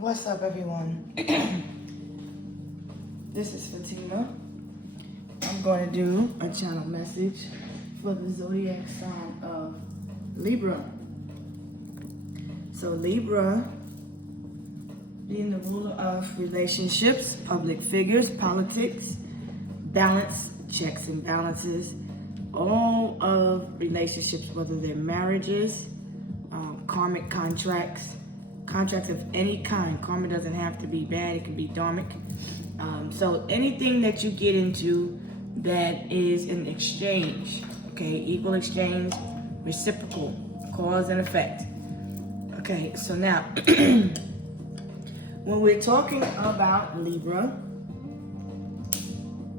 What's up, everyone? This is Fatima. I'm going to do a channel message for the zodiac sign of Libra. So Libra, being the ruler of relationships, public figures, politics, balance, checks and balances, all of relationships, whether they're marriages, karmic contracts of any kind. Karma doesn't have to be bad, it can be dharmic. So anything that you get into that is an exchange, okay, equal exchange, reciprocal, cause and effect. Okay, so now, when we're talking about Libra,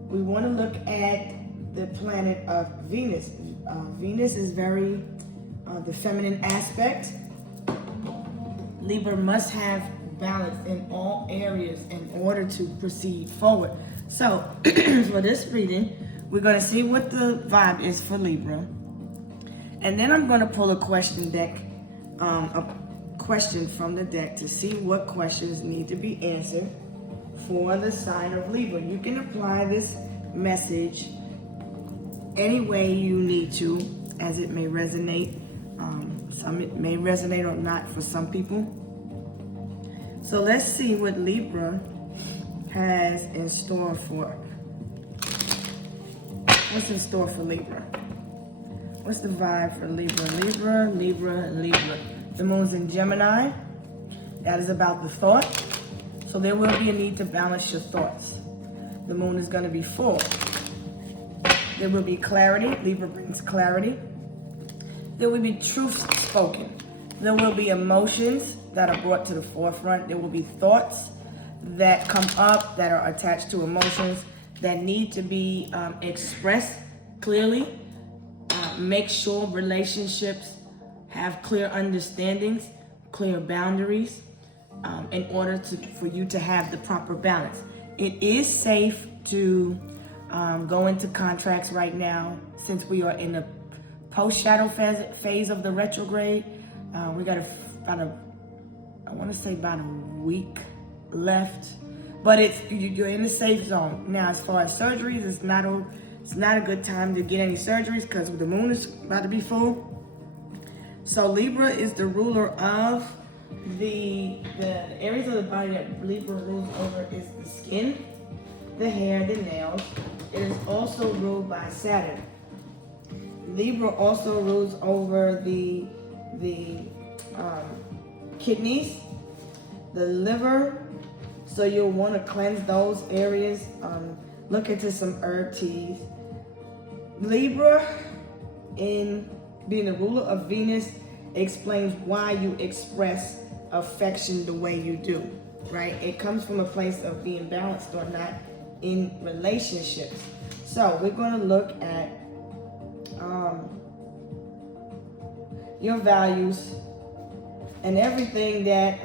we want to look at the planet of Venus. Venus is very the feminine aspect. Libra must have balance in all areas in order to proceed forward. So, for this reading, we're going to see what the vibe is for Libra. And then I'm going to pull a question deck, a question from the deck to see what questions need to be answered for the sign of Libra. You can apply this message any way you need to, as it may resonate. Some it may resonate or not for some people. So let's see what Libra has in store for. What's in store for Libra? What's the vibe for Libra? Libra. The moon's in Gemini. That is about the thought. So there will be a need to balance your thoughts. The moon is going to be full. There will be clarity. Libra brings clarity. There will be truth spoken. There will be emotions that are brought to the forefront. There will be thoughts that come up that are attached to emotions that need to be expressed clearly. Make sure relationships have clear understandings, clear boundaries, in order for you to have the proper balance. It is safe to go into contracts right now, since we are in the post-shadow phase of the retrograde. We got about a week left, but you're in the safe zone. Now, as far as surgeries, it's not a good time to get any surgeries because the moon is about to be full. So Libra is the ruler of the areas of the body that Libra rules over is the skin, the hair, the nails. It is also ruled by Saturn. Libra also rules over the kidneys, the liver, so you'll want to cleanse those areas. Look into some herb teas. Libra, in being the ruler of Venus, explains why you express affection the way you do, right? It comes from a place of being balanced or not in relationships. So we're going to look at your values and everything that,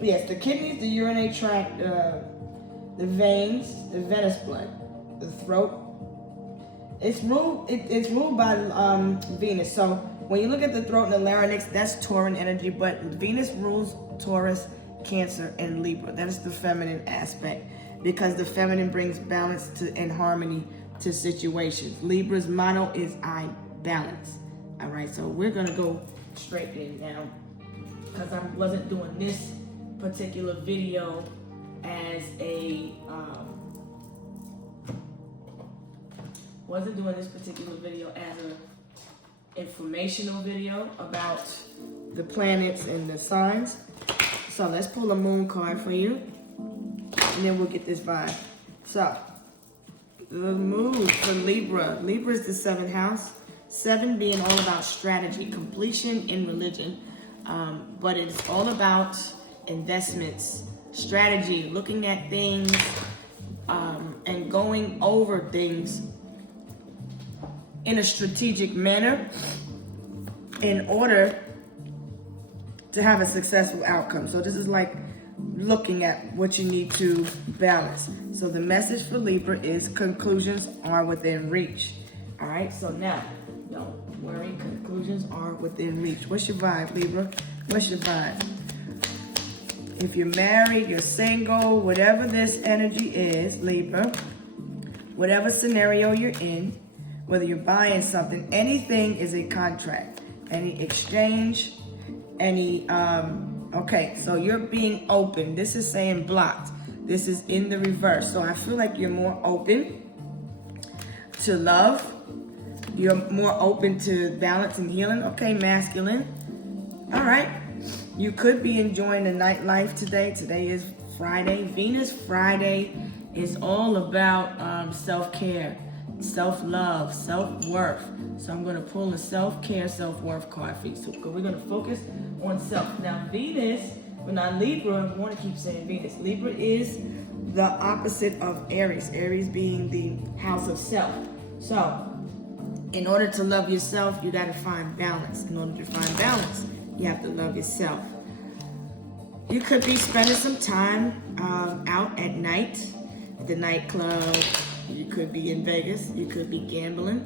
yes, the kidneys, the urinary tract, the veins, the venous blood, the throat. It's ruled by Venus. So when you look at the throat and the larynx, that's Tauran energy, but Venus rules Taurus, Cancer, and Libra. That is the feminine aspect, because the feminine brings balance and harmony to situations. Libra's motto is I balance. All right, so we're gonna go straight in now, because I wasn't doing this particular video as a informational video about the planets and the signs. So let's pull a moon card for you, and then we'll get this vibe. So the mood for Libra. Libra is the 7th house. 7 being all about strategy, completion in religion. But it's all about investments, strategy, looking at things, and going over things in a strategic manner in order to have a successful outcome. So this is like looking at what you need to balance. So the message for Libra is conclusions are within reach. All right, so now, don't worry, conclusions are within reach. What's your vibe, Libra? What's your vibe? If you're married, you're single, whatever this energy is, Libra, whatever scenario you're in, whether you're buying something, anything is a contract. Any exchange, any, okay, so you're being open. This is saying blocked. This is in the reverse. So I feel like you're more open to love. You're more open to balance and healing. Okay, masculine. All right. You could be enjoying the nightlife today. Today is Friday. Venus Friday is all about self-care, self-love, self-worth. So I'm going to pull a self-care, self-worth card for you. So we're going to focus on self. Now, Venus, we're not Libra. I want to keep saying Venus. Libra is the opposite of Aries. Aries being the house of self. So in order to love yourself, you got to find balance. In order to find balance, you have to love yourself. You could be spending some time out at night, at the nightclub. You could be in Vegas. You could be gambling.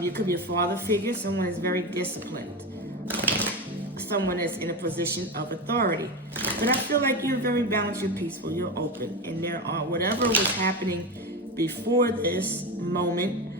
You could be a father figure, someone that's very disciplined, someone that's in a position of authority. But I feel like you're very balanced, you're peaceful, you're open. And there are, whatever was happening before this moment,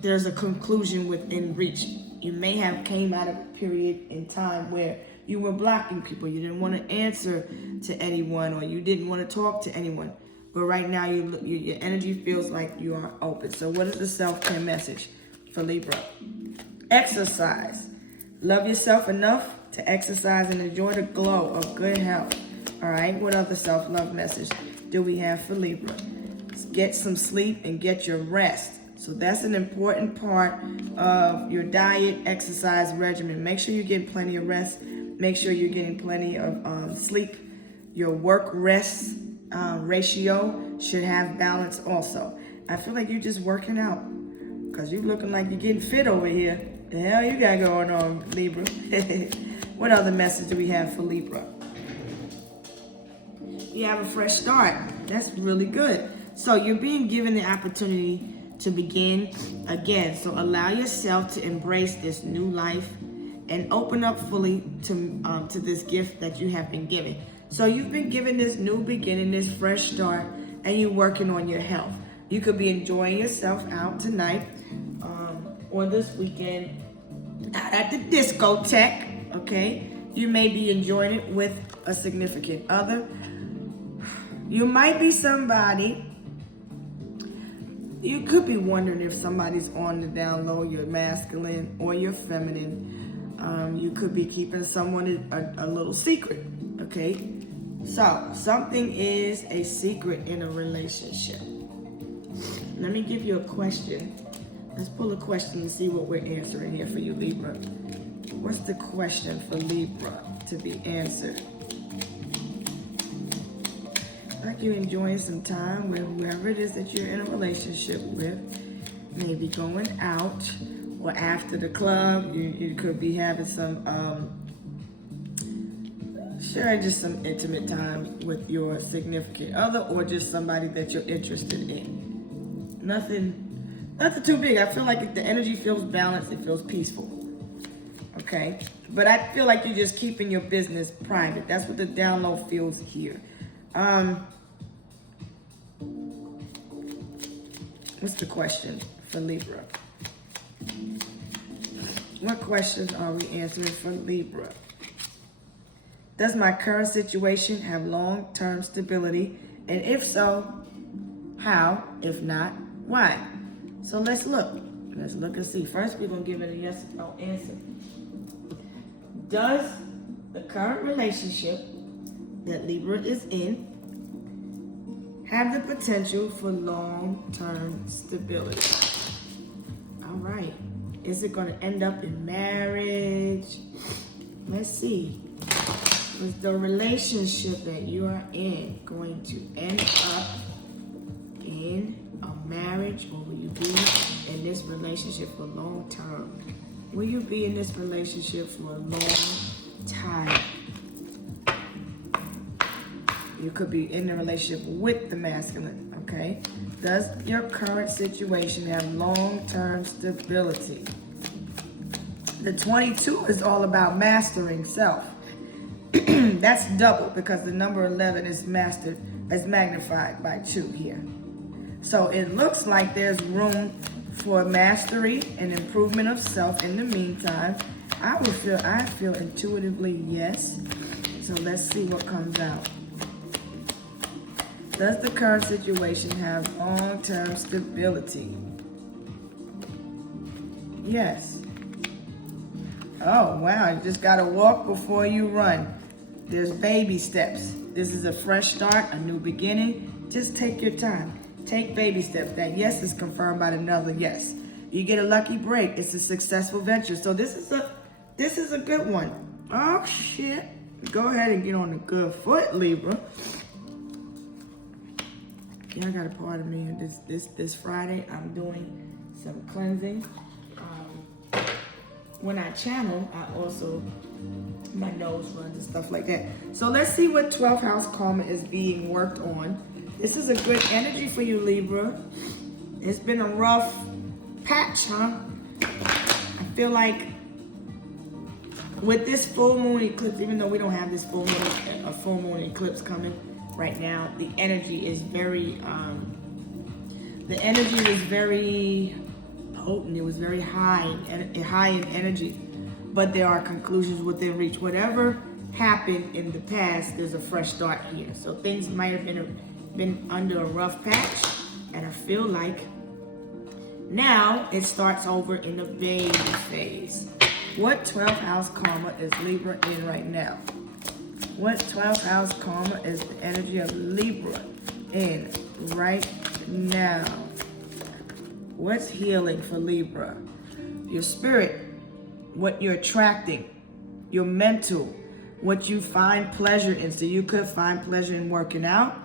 there's a conclusion within reach. You may have came out of a period in time where you were blocking people. You didn't want to answer to anyone, or you didn't want to talk to anyone. But right now, your energy feels like you are open. So what is the self-care message for Libra? Exercise. Love yourself enough to exercise and enjoy the glow of good health. All right, what other self-love message do we have for Libra? Get some sleep and get your rest. So that's an important part of your diet, exercise regimen. Make sure you're getting plenty of rest. Make sure you're getting plenty of sleep. Your work-rest ratio should have balance also. I feel like you're just working out because you're looking like you're getting fit over here. The hell you got going on, Libra? What other message do we have for Libra? You have a fresh start. That's really good. So you're being given the opportunity to begin again. So allow yourself to embrace this new life and open up fully to this gift that you have been given. So you've been given this new beginning, this fresh start, and you're working on your health. You could be enjoying yourself out tonight or this weekend at the discotheque, okay? You may be enjoying it with a significant other. You might be somebody. You could be wondering if somebody's on the down low, you're masculine or you're feminine. You could be keeping someone a little secret, okay? So, something is a secret in a relationship. Let me give you a question. Let's pull a question and see what we're answering here for you, Libra. What's the question for Libra to be answered? Like you're enjoying some time with whoever it is that you're in a relationship with, maybe going out, or after the club, you could be having some, sharing just some intimate time with your significant other, or just somebody that you're interested in. Nothing too big. I feel like the energy feels balanced, it feels peaceful. Okay? But I feel like you're just keeping your business private. That's what the down low feels here. What's the question for Libra? What questions are we answering for Libra? Does my current situation have long-term stability? And if so, how? If not, why? So let's look. Let's look and see. First, we're going to give it a yes or no answer. Does the current relationship that Libra is in have the potential for long-term stability? All right. Is it going to end up in marriage? Let's see. Is the relationship that you are in going to end up in a marriage, or will you be in this relationship for long term? Will you be in this relationship for a long time? You could be in a relationship with the masculine, okay? Does your current situation have long-term stability? The 22 is all about mastering self. That's double because the number 11 is magnified by 2 here. So it looks like there's room for mastery and improvement of self in the meantime. I feel intuitively yes. So let's see what comes out. Does the current situation have long-term stability? Yes. Oh, wow. You just got to walk before you run. There's baby steps. This is a fresh start, a new beginning. Just take your time. Take baby steps. That yes is confirmed by another yes. You get a lucky break. It's a successful venture. So this is a good one. Oh, shit. Go ahead and get on the good foot, Libra. Y'all got a part of me. This Friday, I'm doing some cleansing. When I channel, I also, my nose runs and stuff like that. So let's see what 12th house karma is being worked on. This is a good energy for you, Libra. It's been a rough patch, huh? I feel like with this full moon eclipse, even though we don't have this full moon eclipse coming right now, the energy is very potent. It was very high in energy, but there are conclusions within reach. Whatever happened in the past, there's a fresh start here. So things might have been under a rough patch, and I feel like now it starts over in the baby phase. What 12th house karma is Libra in right now? What 12th house karma is the energy of Libra in right now? What's healing for Libra? Your spirit, what you're attracting, your mental, what you find pleasure in. So you could find pleasure in working out.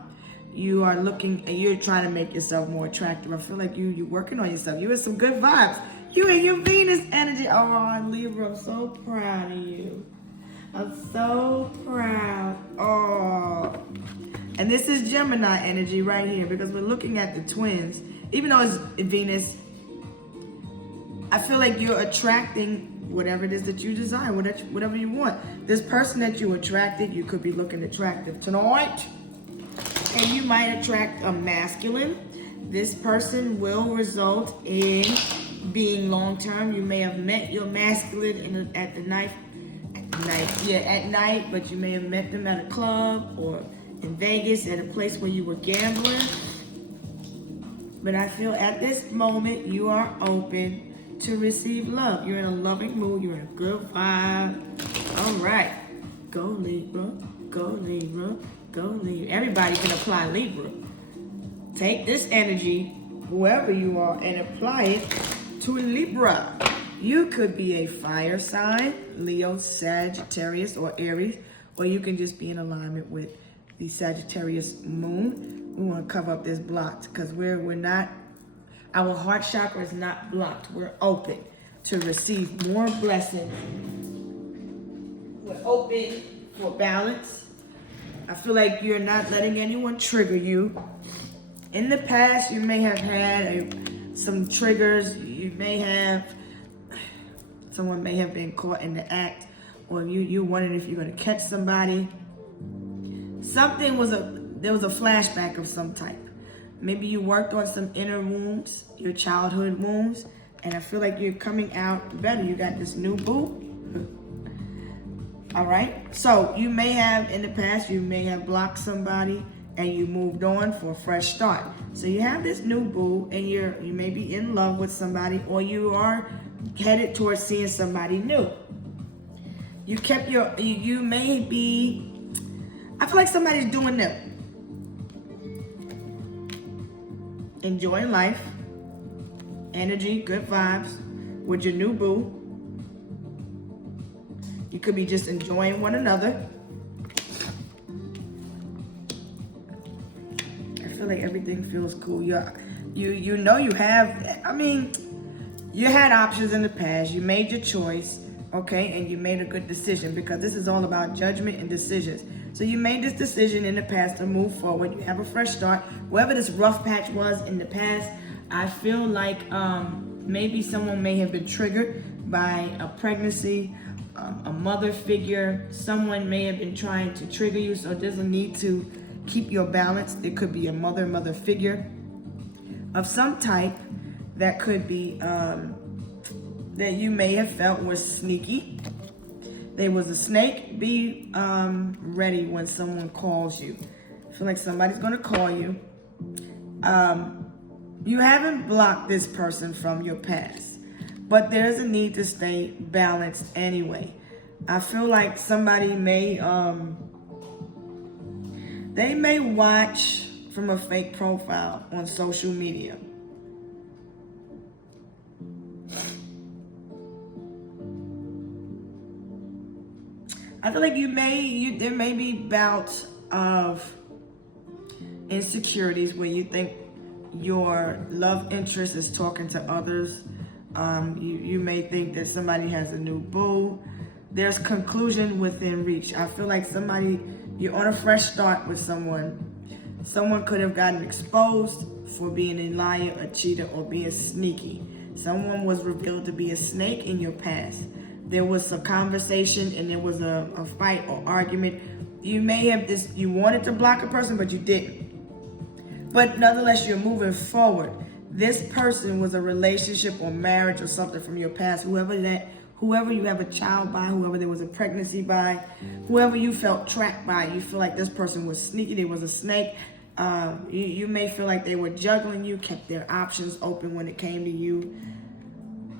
You are looking and you're trying to make yourself more attractive. I feel like you're working on yourself. You have some good vibes. You and your Venus energy. Oh, Libra, I'm so proud of you. I'm so proud. Oh. And this is Gemini energy right here because we're looking at the twins. Even though it's Venus, I feel like you're attracting whatever it is that you desire, whatever you want. This person that you attracted, you could be looking attractive tonight. And you might attract a masculine. This person will result in being long-term. You may have met your masculine at night, but you may have met them at a club or in Vegas at a place where you were gambling. But I feel at this moment you are open to receive love. You're in a loving mood. You're in a good vibe. All right. Go Libra. Go Libra. Go Libra. Everybody can apply Libra. Take this energy, whoever you are, and apply it to Libra. You could be a fire sign, Leo, Sagittarius, or Aries, or you can just be in alignment with the Sagittarius moon. We want to cover up this blocked because we're not, our heart chakra is not blocked. We're open to receive more blessings. We're open for balance. I feel like you're not letting anyone trigger you. In the past, you may have had some triggers. Someone may have been caught in the act, or you're wondering if you're going to catch somebody. There was a flashback of some type. Maybe you worked on some inner wounds, your childhood wounds, and I feel like you're coming out better. You got this new boo. All right. So you may have, in the past, you may have blocked somebody and you moved on for a fresh start. So you have this new boo and you may be in love with somebody, or you are headed towards seeing somebody new. You may be, I feel like somebody's doing them. Enjoying life, energy, good vibes with your new boo. You could be just enjoying one another. I feel like everything feels cool. You had options in the past. You made your choice, okay, and you made a good decision because this is all about judgment and decisions. So you made this decision in the past to move forward. You have a fresh start. Whoever this rough patch was in the past, I feel like maybe someone may have been triggered by a pregnancy, a mother figure. Someone may have been trying to trigger you, so there's a need to keep your balance. There could be a mother figure of some type that could be that you may have felt was sneaky. There was a snake. Be ready when someone calls you. I feel like somebody's going to call you. You haven't blocked this person from your past, but there's a need to stay balanced anyway. I feel like somebody may, they may watch from a fake profile on social media. I feel like there may be bouts of insecurities where you think your love interest is talking to others. You may think that somebody has a new boo. There's conclusion within reach. I feel like you're on a fresh start with someone. Someone could have gotten exposed for being a liar, a cheater, or being sneaky. Someone was revealed to be a snake in your past. There was some conversation and there was a fight or argument. You may have you wanted to block a person, but you didn't. But nonetheless, you're moving forward. This person was a relationship or marriage or something from your past. Whoever you have a child by, whoever there was a pregnancy by, whoever you felt trapped by, you feel like this person was sneaky, there was a snake. You may feel like they were juggling you, kept their options open when it came to you.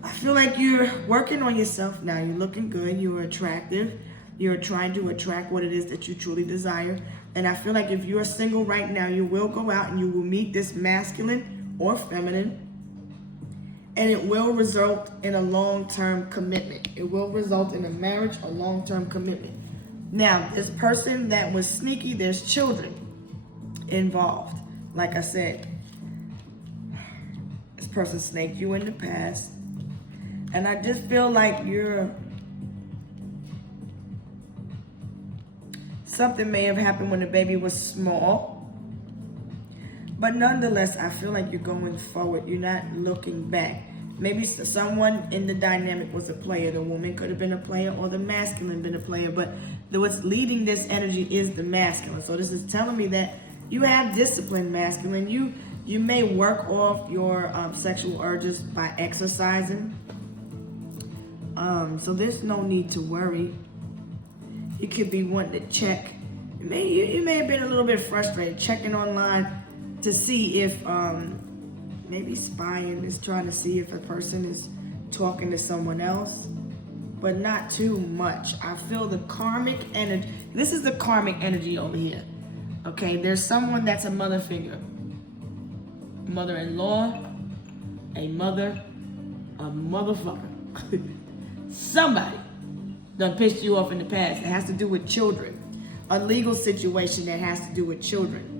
I feel like you're working on yourself now. You're looking good. You're attractive. You're trying to attract what it is that you truly desire. And I feel like if you're single right now, you will go out and you will meet this masculine or feminine. And it will result in a long-term commitment. It will result in a marriage or long-term commitment. Now, this person that was sneaky, there's children involved. Like I said, this person snaked you in the past. And I just feel like something may have happened when the baby was small. But nonetheless, I feel like you're going forward. You're not looking back. Maybe someone in the dynamic was a player. The woman could have been a player or the masculine been a player. But what's leading this energy is the masculine. So this is telling me that you have discipline, masculine. You may work off your sexual urges by exercising. So there's no need to worry. You could be wanting to check. You may have been a little bit frustrated, checking online to see if, maybe spying is trying to see if a person is talking to someone else, but not too much. I feel the karmic energy. This is the karmic energy over here. Okay, there's someone that's a mother figure. Mother-in-law, a motherfucker. Somebody done pissed you off in the past. It has to do with children. A legal situation that has to do with children.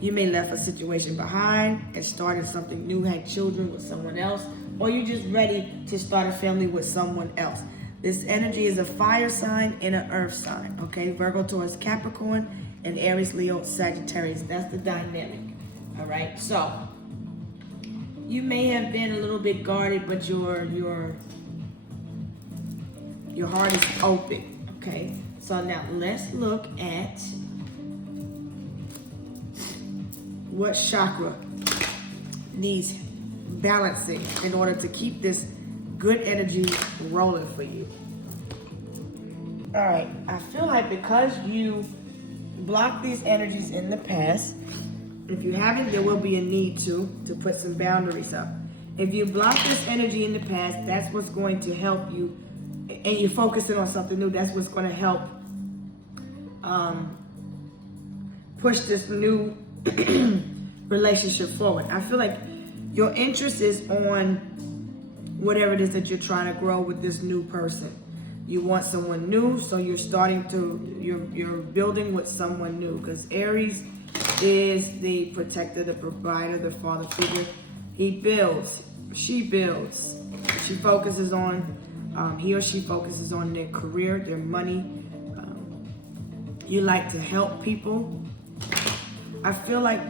You may left a situation behind and started something new, had children with someone else, or you're just ready to start a family with someone else. This energy is a fire sign and an earth sign, okay? Virgo, Taurus, Capricorn, and Aries, Leo, Sagittarius. That's the dynamic, all right? So, you may have been a little bit guarded, but your heart is open, okay? So now let's look at what chakra needs balancing in order to keep this good energy rolling for you. All right, I feel like because you blocked these energies in the past, if you haven't, there will be a need to put some boundaries up. If you block this energy in the past, that's what's going to help you, and you're focusing on something new, that's what's going to help push this new relationship forward. I feel like your interest is on whatever it is that you're trying to grow with this new person. You want someone new, so you're building with someone new, because Aries is the protector, the provider, the father figure. He builds, she builds. She focuses on, he or she focuses on their career, their money. You like to help people. I feel like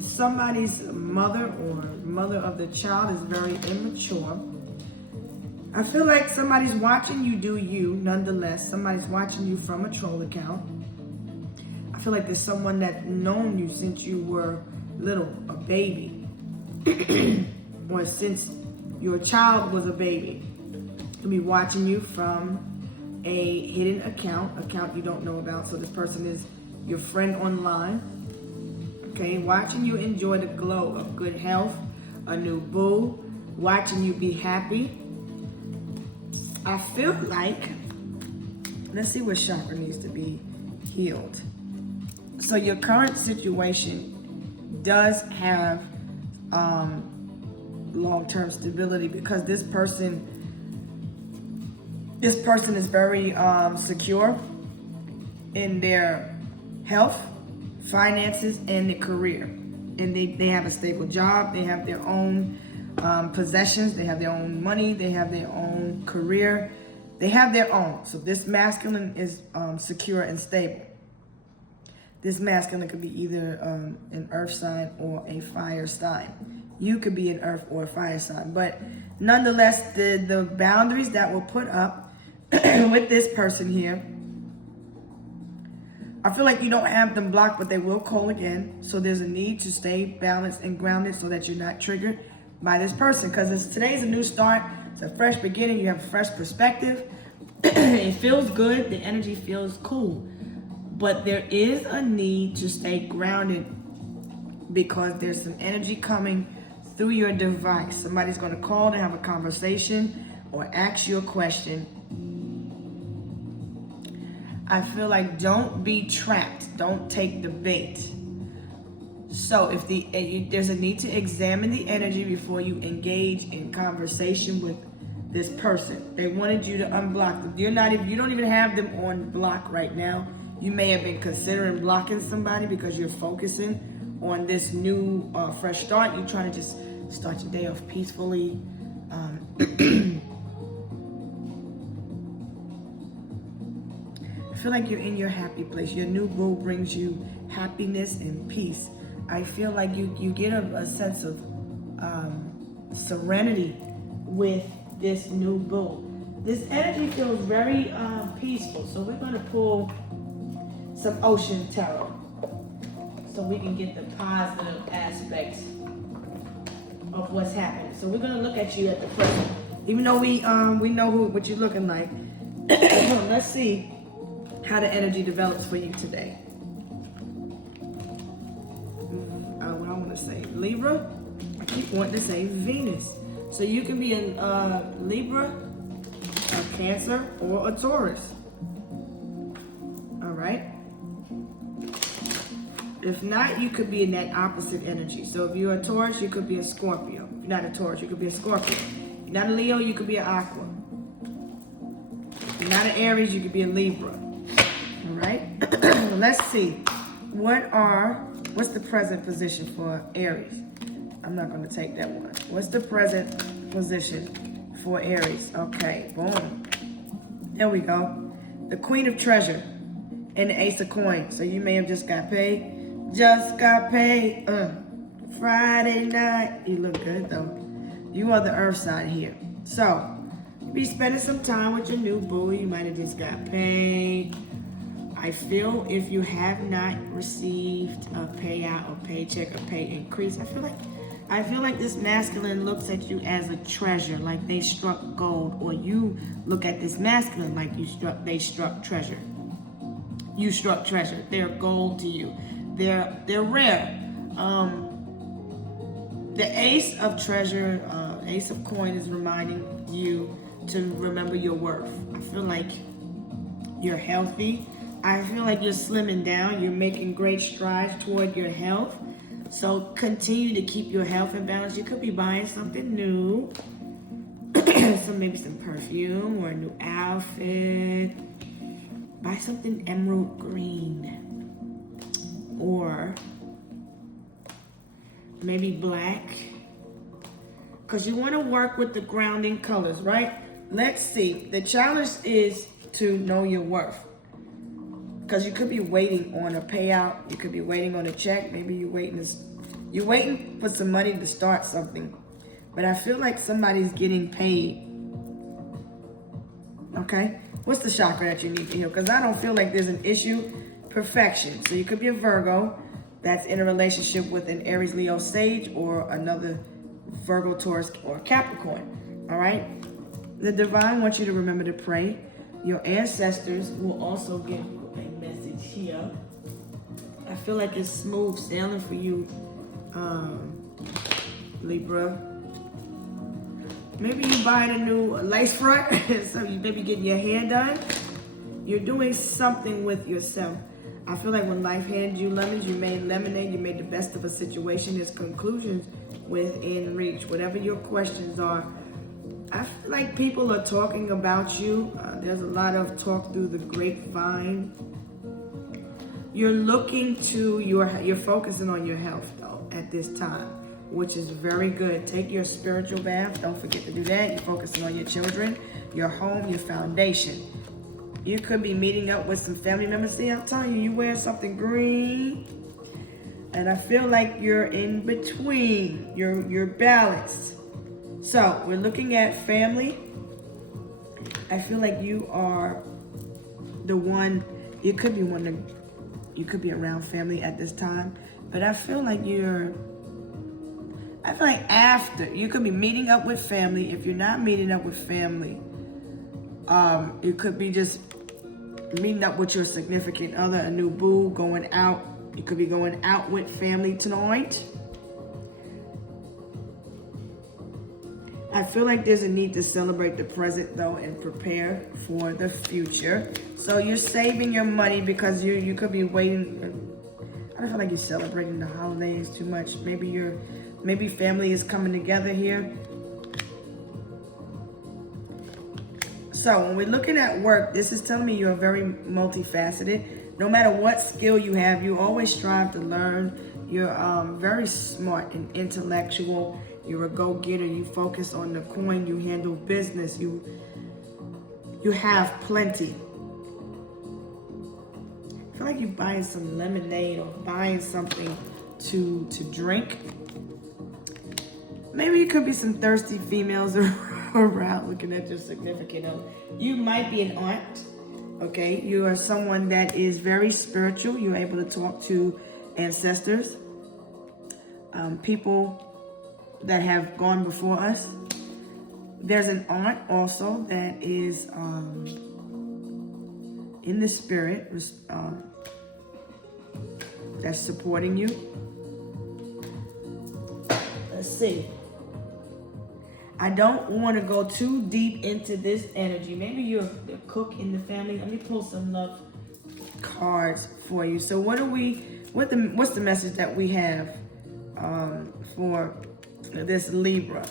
somebody's mother or mother of the child is very immature. I feel like somebody's watching you do you, nonetheless. Somebody's watching you from a troll account. I feel like there's someone that's known you since you were little, a baby. Or since your child was a baby. They'll be watching you from a hidden account you don't know about. So this person is your friend online. Okay, watching you enjoy the glow of good health, a new boo, watching you be happy. I feel like, let's see what chakra needs to be healed. So your current situation does have long-term stability because this person is very secure in their health, finances, and their career. And they have a stable job, they have their own possessions, they have their own money, they have their own career, they have their own. So this masculine is secure and stable. This masculine could be either an earth sign or a fire sign. You could be an earth or a fire sign. But nonetheless, the boundaries that were put up with this person here, I feel like you don't have them blocked, but they will call again. So there's a need to stay balanced and grounded so that you're not triggered by this person. Because today's a new start. It's a fresh beginning. You have a fresh perspective. It feels good. The energy feels cool. But there is a need to stay grounded because there's some energy coming through your device. Somebody's going to call to have a conversation or ask you a question. I feel like don't be trapped. Don't take the bait. So if there's a need to examine the energy before you engage in conversation with this person. They wanted you to unblock them. You don't even have them on block right now. You may have been considering blocking somebody because you're focusing on this new fresh start. You're trying to just start your day off peacefully. I feel like you're in your happy place. Your new boo brings you happiness and peace. I feel like you get a sense of serenity with this new boo. This energy feels very peaceful. So we're going to pull some ocean tarot so we can get the positive aspects of what's happening. So we're going to look at you at the present. Even though we know what you're looking like. Let's see how the energy develops for you today. What I want to say, Libra. I keep wanting to say Venus. So you can be a Libra, a Cancer, or a Taurus. All right. If not, you could be in that opposite energy. So if you're a Taurus, you could be a Scorpio. If you're not a Taurus, you could be a Scorpio. If you're not a Leo, you could be an Aqua. If you're not an Aries, you could be a Libra. All right. Let's see. What's the present position for Aries? I'm not going to take that one. What's the present position for Aries? Okay, boom. There we go. The Queen of Treasure and the Ace of Coins. So you may have just got paid. Just got paid. Friday night. You look good though. You are the earth sign here. So, you be spending some time with your new boo. You might have just got paid. I feel if you have not received a payout or paycheck or pay increase, I feel like this masculine looks at you as a treasure, like they struck gold, or you look at this masculine like they struck treasure. You struck treasure. They're gold to you. They're rare. The Ace of Treasure, Ace of Coin is reminding you to remember your worth. I feel like you're healthy. I feel like you're slimming down. You're making great strides toward your health. So continue to keep your health in balance. You could be buying something new. Maybe some perfume or a new outfit. Buy something emerald green. Or maybe black. Because you want to work with the grounding colors, right? Let's see. The challenge is to know your worth. Because you could be waiting on a payout. You could be waiting on a check. Maybe you're waiting for some money to start something. But I feel like somebody's getting paid Okay? What's the chakra that you need to heal? Because I don't feel like there's an issue. Perfection. So you could be a Virgo that's in a relationship with an Aries, Leo, Sage, or another Virgo, Taurus, or Capricorn. All right? The divine wants you to remember to pray. Your ancestors will also give a message here. I feel like it's smooth sailing for you, Libra. Maybe you buying a new lace front, so you maybe getting your hair done. You're doing something with yourself. I feel like when life hands you lemons, you made lemonade, you made the best of a situation. There's conclusions within reach. Whatever your questions are, I feel like people are talking about you. There's a lot of talk through the grapevine. You're looking to, you're focusing on your health though at this time, which is very good. Take your spiritual bath. Don't forget to do that. You're focusing on your children, your home, your foundation. You could be meeting up with some family members. See, I'm telling you, you wear something green. And I feel like you're in between. You're balanced. So we're looking at family. I feel like you are the one, you could be around family at this time. But I feel like after, you could be meeting up with family. If you're not meeting up with family, it could be just meeting up with your significant other, a new boo, going out. You could be going out with family tonight. I feel like there's a need to celebrate the present though and prepare for the future. So you're saving your money because you could be waiting. I don't feel like you're celebrating the holidays too much. Maybe family is coming together here. So when we're looking at work, this is telling me you're very multifaceted. No matter what skill you have, you always strive to learn. You're very smart and intellectual. You're a go-getter. You focus on the coin. You handle business. You have plenty. I feel like you're buying some lemonade or buying something to drink. Maybe it could be some thirsty females around looking at your significant other. You might be an aunt, okay? You are someone that is very spiritual. You're able to talk to ancestors, people that have gone before us. There's an aunt also that is in the spirit, that's supporting you. Let's see. I don't want to go too deep into this energy. Maybe you're the cook in the family. Let me pull some love cards for you. So what's the message that we have for this Libra?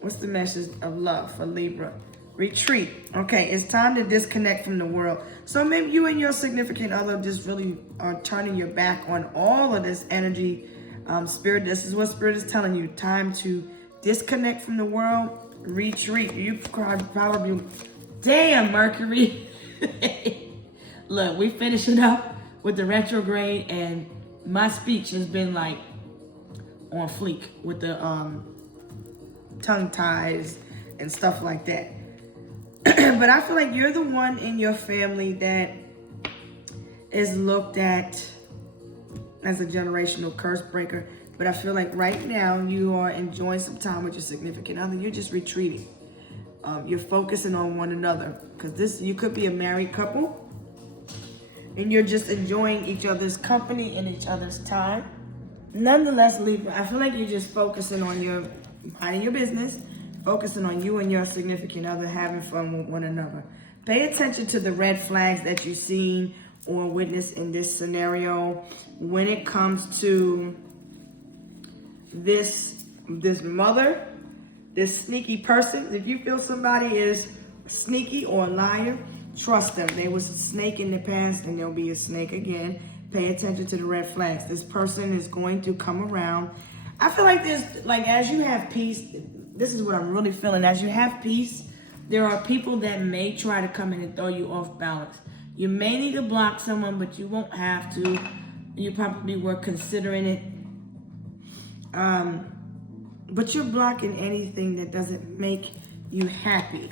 What's the message of love for Libra? Retreat. Okay, it's time to disconnect from the world. So maybe you and your significant other just really are turning your back on all of this energy. Spirit, this is what Spirit is telling you. Time to disconnect from the world. Retreat. You probably, damn, Mercury. Look, we finishing up with the retrograde, and my speech has been like on fleek with the tongue ties and stuff like that. But I feel like you're the one in your family that is looked at as a generational curse breaker. But I feel like right now you are enjoying some time with your significant other. You're just retreating. You're focusing on one another, because you could be a married couple and you're just enjoying each other's company and each other's time. Nonetheless, Libra, I feel like you're just focusing on minding your business, focusing on you and your significant other, having fun with one another. Pay attention to the red flags that you've seen or witness in this scenario when it comes to this mother, this sneaky person. If you feel somebody is sneaky or a liar, trust them. They was a snake in the past and they'll be a snake again. Pay attention to the red flags. This person is going to come around. I feel like as you have peace, this is what I'm really feeling. As you have peace, there are people that may try to come in and throw you off balance. You may need to block someone, but you won't have to. You probably were considering it. But you're blocking anything that doesn't make you happy.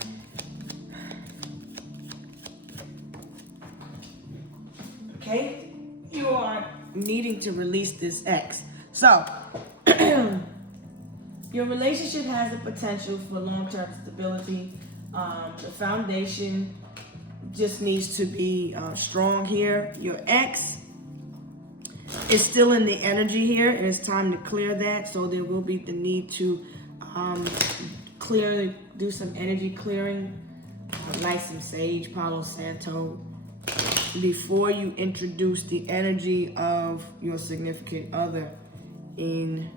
Okay? You are needing to release this ex. So, your relationship has the potential for long-term stability. The foundation just needs to be strong here. Your ex is still in the energy here, and it's time to clear that. So there will be the need to do some energy clearing, light some sage, Palo Santo, before you introduce the energy of your significant other in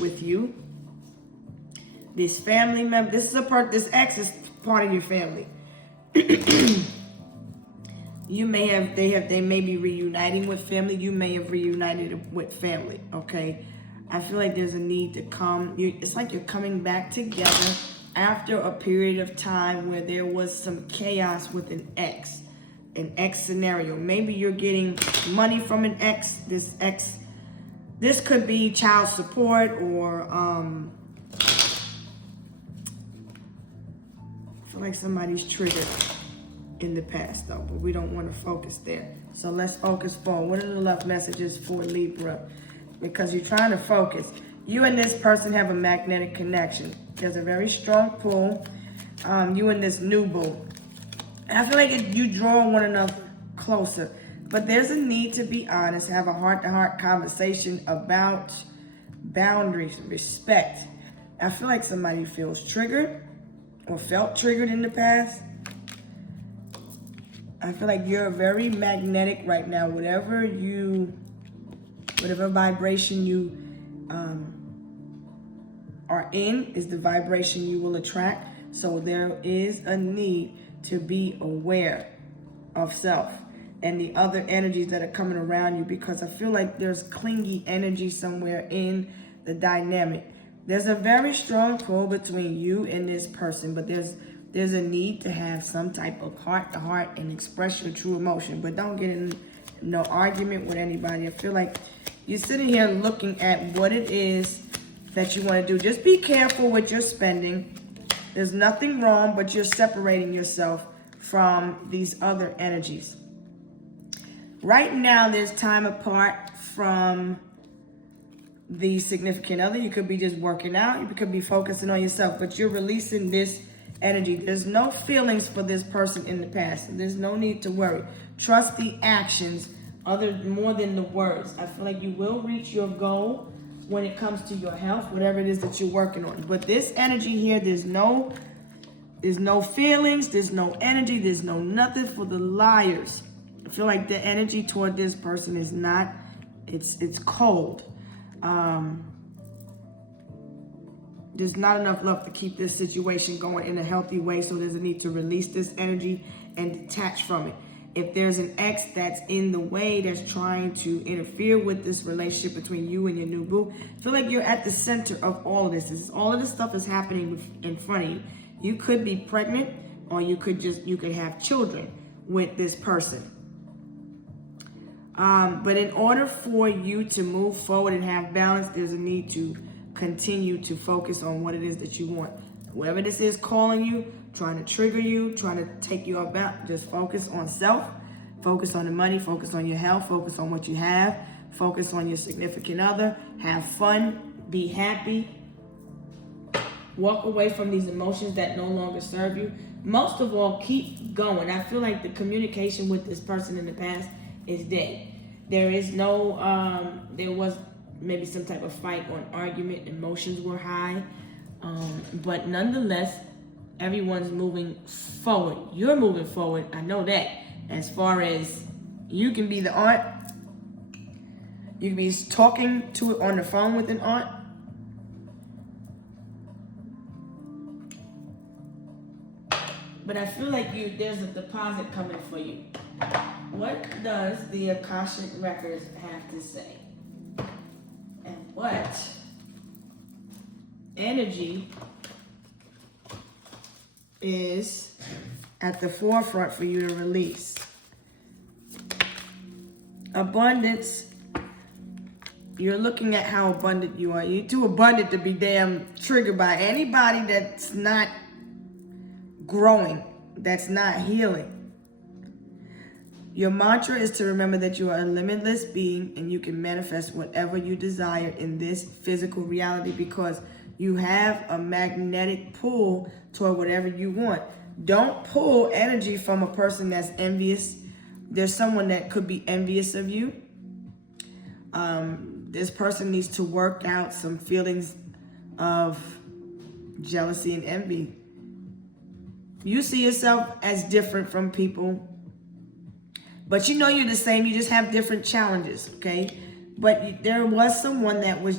with you. This family member, this ex is part of your family. You may have, they may be reuniting with family. You may have reunited with family, okay? I feel like there's a need to come. It's like you're coming back together after a period of time where there was some chaos with an ex scenario. Maybe you're getting money from an ex. This could be child support, or I feel like somebody's triggered in the past though, but we don't want to focus there. So let's focus forward. What are the love messages for Libra? Because you're trying to focus. You and this person have a magnetic connection. There's a very strong pull. You and this new boo. And I feel like you draw one another closer. But there's a need to be honest, have a heart-to-heart conversation about boundaries, respect. I feel like somebody feels triggered or felt triggered in the past. I feel like you're very magnetic right now. Whatever vibration you are in is the vibration you will attract. So there is a need to be aware of self and the other energies that are coming around you, because I feel like there's clingy energy somewhere in the dynamic. There's a very strong pull between you and this person, but there's a need to have some type of heart-to-heart and express your true emotion, but don't get in no argument with anybody. I feel like you're sitting here looking at what it is that you want to do. Just be careful with your spending. There's nothing wrong, but you're separating yourself from these other energies. Right now, there's time apart from the significant other. You could be just working out. You could be focusing on yourself, but you're releasing this energy. There's no feelings for this person in the past. There's no need to worry. Trust the actions more than the words. I feel like you will reach your goal when it comes to your health, whatever it is that you're working on. But this energy here, there's no feelings, there's no energy, there's no nothing for the liars. I feel like the energy toward this person is not, it's cold. There's not enough love to keep this situation going in a healthy way, so there's a need to release this energy and detach from it. If there's an ex that's in the way, that's trying to interfere with this relationship between you and your new boo, I feel like you're at the center of all of this. All of this stuff is happening in front of you. You could be pregnant, or you could have children with this person. But in order for you to move forward and have balance, there's a need to continue to focus on what it is that you want. Whatever this is calling you, trying to trigger you, trying to take you about, just focus on self, focus on the money, focus on your health, focus on what you have, focus on your significant other, have fun, be happy, walk away from these emotions that no longer serve you. Most of all, keep going. I feel like the communication with this person in the past is dead. There is no, there was maybe some type of fight or an argument, emotions were high, but nonetheless, everyone's moving forward. You're moving forward, I know that. As far as you can be the aunt, you can be talking to it on the phone with an aunt. But I feel like there's a deposit coming for you. What does the Akashic Records have to say? And what energy is at the forefront for you to release? Abundance, You're looking at how abundant you are. You're too abundant to be damn triggered by anybody that's not growing, that's not healing. Your mantra is to remember that you are a limitless being and you can manifest whatever you desire in this physical reality because you have a magnetic pull toward whatever you want. Don't pull energy from a person that's envious. There's someone that could be envious of you. This person needs to work out some feelings of jealousy and envy. You see yourself as different from people, but you know you're the same. You just have different challenges, okay? But there was someone that was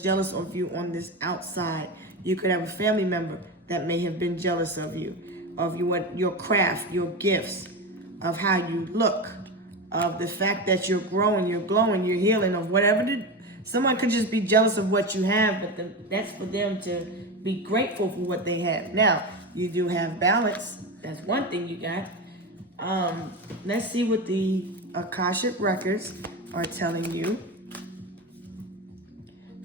jealous of you on this outside. You could have a family member that may have been jealous of you, of your craft, your gifts, of how you look, of the fact that you're growing, you're glowing, you're healing, of whatever. Someone could just be jealous of what you have, but that's for them to be grateful for what they have. Now, you do have balance. That's one thing you got. Let's see what the Akashic records are telling you.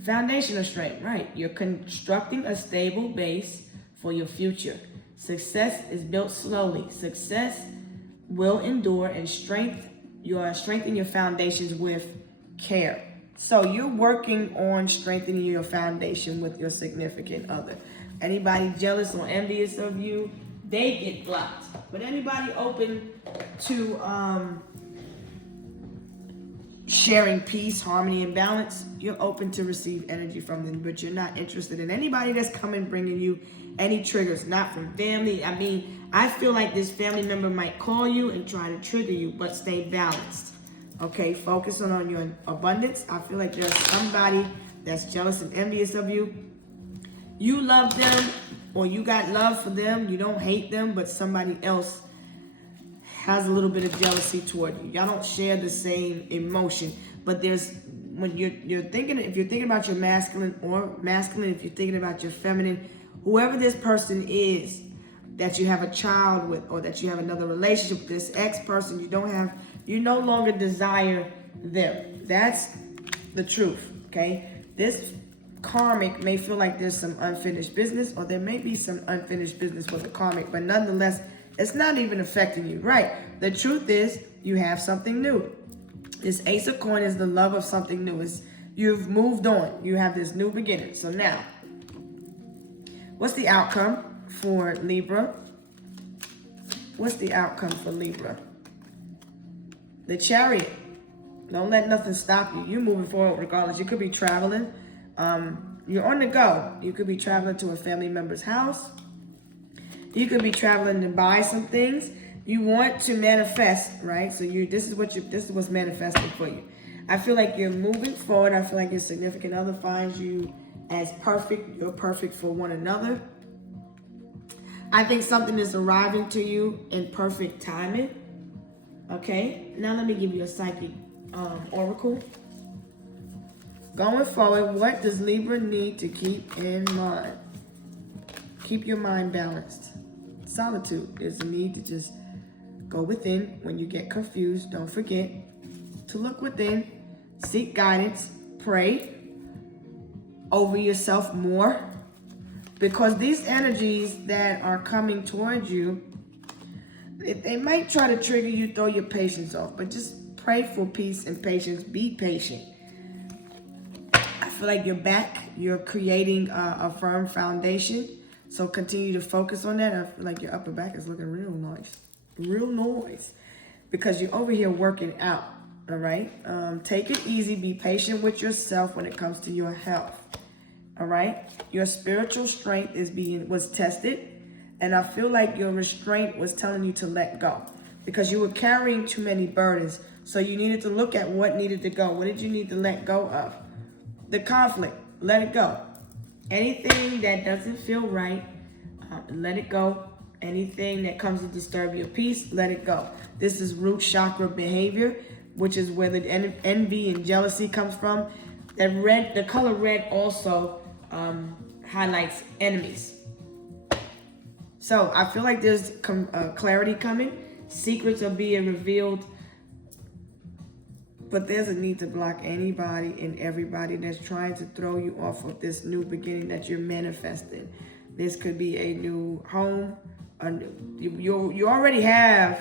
Foundational strength, right? You're constructing a stable base for your future. Success is built slowly. Success will endure and strengthen your foundations with care. So you're working on strengthening your foundation with your significant other. Anybody jealous or envious of you, they get blocked. But anybody open to sharing peace, harmony, and balance, you're open to receive energy from them, but you're not interested in anybody that's coming bringing you any triggers, not from family. I mean, I feel like this family member might call you and try to trigger you, but stay balanced. Okay, focus on your abundance. I feel like there's somebody that's jealous and envious of you. You love them, or you got love for them. You don't hate them, but somebody else has a little bit of jealousy toward you. Y'all don't share the same emotion, but there's when you're thinking, if you're thinking about your masculine, if you're thinking about your feminine, whoever this person is that you have a child with, or that you have another relationship with, this ex-person, you no longer desire them. That's the truth, okay? This karmic may feel like there's some unfinished business, or there may be some unfinished business with the karmic, but nonetheless, it's not even affecting you, right? The truth is, you have something new. This Ace of Coins is the love of something new. You've moved on. You have this new beginning. So now, what's the outcome for Libra? What's the outcome for Libra? The Chariot. Don't let nothing stop you. You're moving forward regardless. You could be traveling. You're on the go. You could be traveling to a family member's house. You could be traveling to buy some things. You want to manifest, right? So this is what's manifesting for you. I feel like you're moving forward. I feel like your significant other finds you as perfect. You're perfect for one another. I think something is arriving to you in perfect timing. Okay, now let me give you a psychic oracle. Going forward, what does Libra need to keep in mind? Keep your mind balanced. Solitude is the need to just go within when you get confused. Don't forget to look within, seek guidance, pray over yourself more, because these energies that are coming towards you, they might try to trigger you, throw your patience off, but just pray for peace and patience. Be patient. I feel like you're back. You're creating a firm foundation. So continue to focus on that. I feel like your upper back is looking real nice, because you're over here working out. All right. Take it easy. Be patient with yourself when it comes to your health. All right. Your spiritual strength was tested, and I feel like your restraint was telling you to let go, because you were carrying too many burdens. So you needed to look at what needed to go. What did you need to let go of? The conflict. Let it go. Anything that doesn't feel right, let it go. Anything that comes to disturb your peace, let it go. This is root chakra behavior, which is where the envy and jealousy comes from. The color red also highlights enemies. So I feel like there's clarity coming. Secrets are being revealed. But there's a need to block anybody and everybody that's trying to throw you off of this new beginning that you're manifesting. This could be a new home. You already have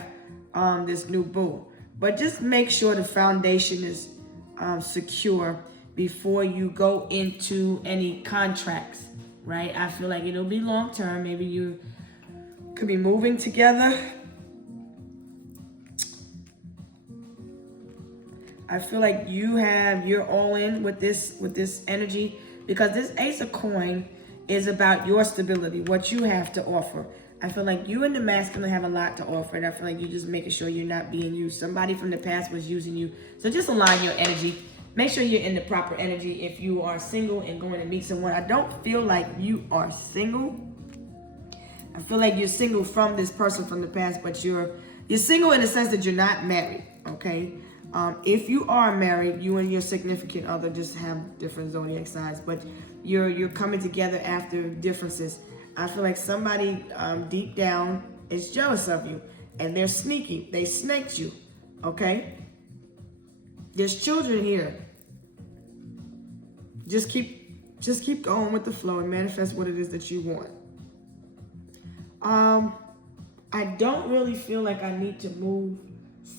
this new boo. But just make sure the foundation is secure before you go into any contracts, right? I feel like it'll be long term. Maybe you could be moving together. I feel like you're all in with this energy, because this Ace of Coin is about your stability, what you have to offer. I feel like you and the masculine have a lot to offer, and I feel like you're just making sure you're not being used. Somebody from the past was using you. So just align your energy. Make sure you're in the proper energy. If you are single and going to meet someone, I don't feel like you are single. I feel like you're single from this person from the past, but you're single in the sense that you're not married, okay? If you are married, you and your significant other just have different zodiac signs, but you're coming together after differences. I feel like somebody deep down is jealous of you, and they're sneaky. They snaked you, okay? There's children here. Just keep going with the flow and manifest what it is that you want. I don't really feel like I need to move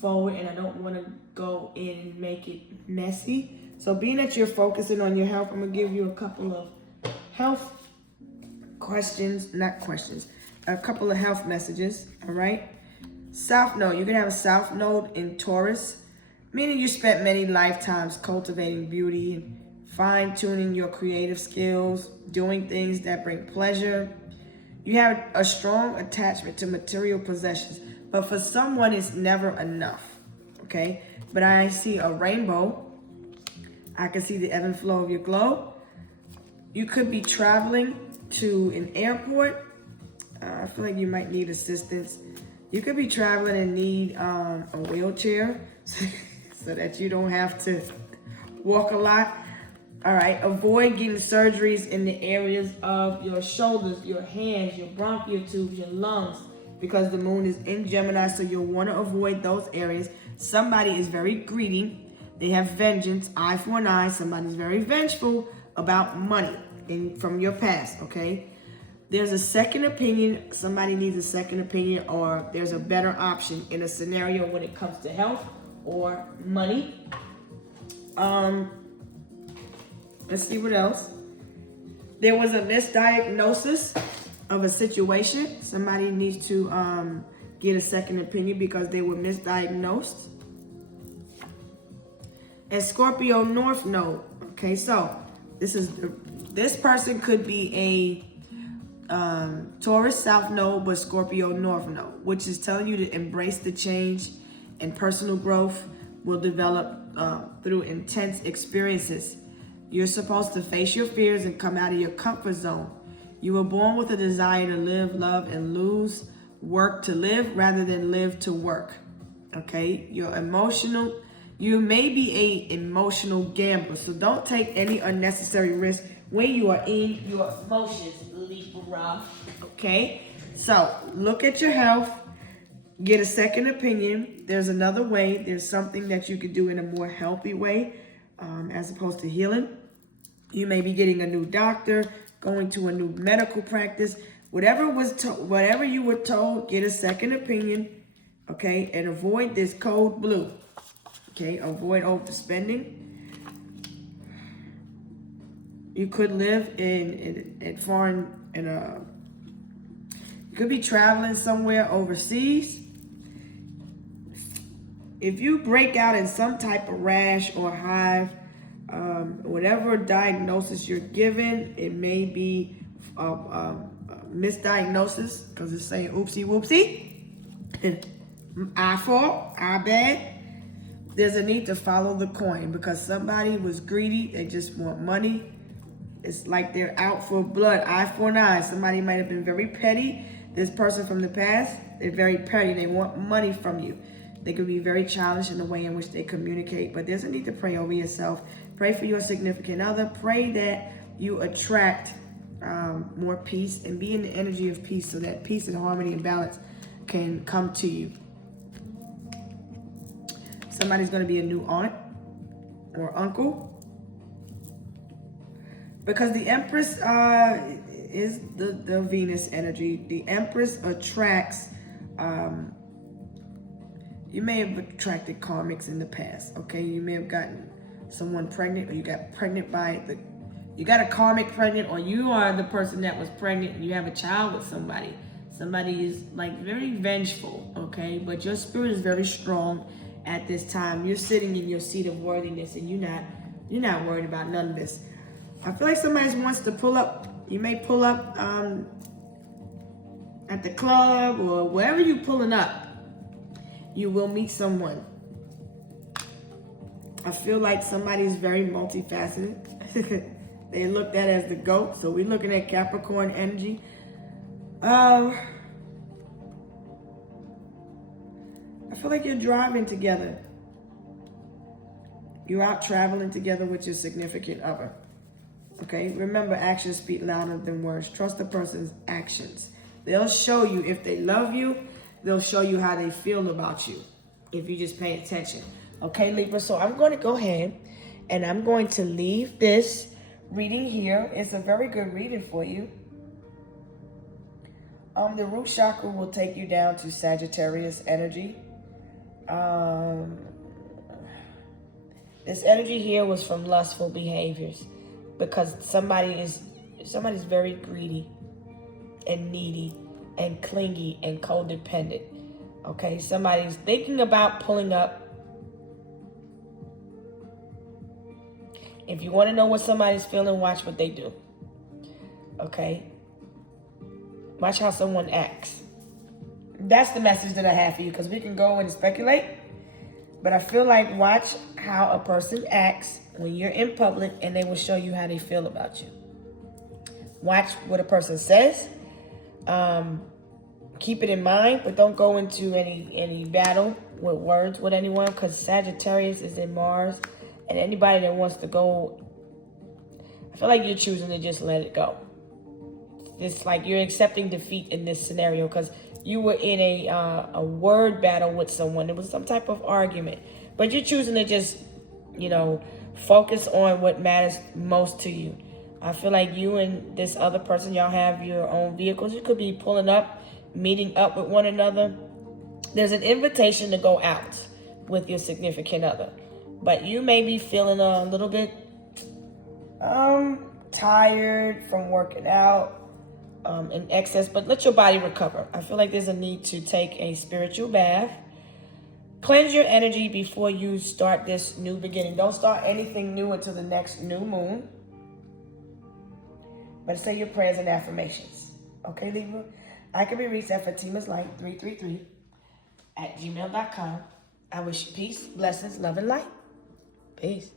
forward, and I don't want to go in and make it messy. So being that you're focusing on your health, I'm gonna give you a couple of health a couple of health messages. All right. South Node, you're gonna have a South Node in Taurus, meaning you spent many lifetimes cultivating beauty and fine-tuning your creative skills, doing things that bring pleasure. You have a strong attachment to material possessions, but for someone it's never enough, okay? But I see a rainbow. I can see the ebb and flow of your glow. You could be traveling to an airport. I feel like you might need assistance. You could be traveling and need a wheelchair so that you don't have to walk a lot. All right, avoid getting surgeries in the areas of your shoulders, your hands, your bronchial tubes, your lungs, because the moon is in Gemini, so you'll want to avoid those areas. Somebody is very greedy. They have vengeance, eye for an eye. Somebody's very vengeful about money from your past, okay? There's a second opinion. Somebody needs a second opinion, or there's a better option in a scenario when it comes to health or money. Let's see what else. There was a misdiagnosis of a situation. Somebody needs to get a second opinion because they were misdiagnosed. And Scorpio North Node. Okay, so this person could be a Taurus South Node, but Scorpio North Node, which is telling you to embrace the change, and personal growth will develop through intense experiences. You're supposed to face your fears and come out of your comfort zone. You were born with a desire to live, love, and lose. Work to live rather than live to work. Okay? You're emotional. You may be an emotional gambler, so don't take any unnecessary risk when you are in your emotions, Libra. Okay? So look at your health. Get a second opinion. There's another way. There's something that you could do in a more healthy way, as opposed to healing. You may be getting a new doctor, going to a new medical practice. Whatever you were told, get a second opinion, okay? And avoid this code blue, okay? Avoid overspending. You could live you could be traveling somewhere overseas. If you break out in some type of rash or hive, whatever diagnosis you're given, it may be misdiagnosis, because it's saying oopsie whoopsie. I fault, I bad. There's a need to follow the coin because somebody was greedy. They just want money. It's like they're out for blood, eye for an eye. Somebody might have been very petty. This person from the past, they're very petty. They want money from you. They could be very childish in the way in which they communicate, but there's a need to pray over yourself. Pray for your significant other. Pray that you attract more peace and be in the energy of peace so that peace and harmony and balance can come to you. Somebody's going to be a new aunt. or uncle. Because the Empress is the Venus energy. The Empress attracts, you may have attracted karmics in the past, okay? You may have gotten someone pregnant, or you got pregnant by you got a karmic pregnant, or you are the person that was pregnant and you have a child with somebody. Somebody is like very vengeful, okay? But your spirit is very strong at this time. You're sitting in your seat of worthiness, and you're not worried about none of this. I feel like somebody wants to pull up. You may pull up at the club or wherever you're pulling up. You will meet someone. I feel like somebody's very multifaceted. They looked at as the GOAT, so we're looking at Capricorn energy. I feel like you're driving together. You're out traveling together with your significant other. Okay, remember, actions speak louder than words. Trust the person's actions. They'll show you if they love you. They'll show you how they feel about you if you just pay attention. Okay, Libra, so I'm going to go ahead and I'm going to leave this reading here. It's a very good reading for you. The root chakra will take you down to Sagittarius energy. This energy here was from lustful behaviors, because somebody's very greedy and needy and clingy and codependent. Okay, somebody's thinking about pulling up. If you want to know what somebody's feeling, watch what they do. Okay? Watch how someone acts. That's the message that I have for you, because we can go and speculate, but I feel like watch how a person acts when you're in public, and they will show you how they feel about you. Watch what a person says. Keep it in mind, but don't go into any battle with words with anyone, because Sagittarius is in Mars, and anybody that wants to go, I feel like you're choosing to just let it go. It's like you're accepting defeat in this scenario, because you were in a word battle with someone. It was some type of argument, but you're choosing to just, focus on what matters most to you. I feel like you and this other person, y'all have your own vehicles. You could be pulling up, meeting up with one another. There's an invitation to go out with your significant other, but you may be feeling a little bit tired from working out in excess, but let your body recover. I feel like there's a need to take a spiritual bath. Cleanse your energy before you start this new beginning. Don't start anything new until the next new moon. But say your prayers and affirmations. Okay, Libra? I can be reached at fatimaslight333 @gmail.com. I wish you peace, blessings, love, and light. Peace.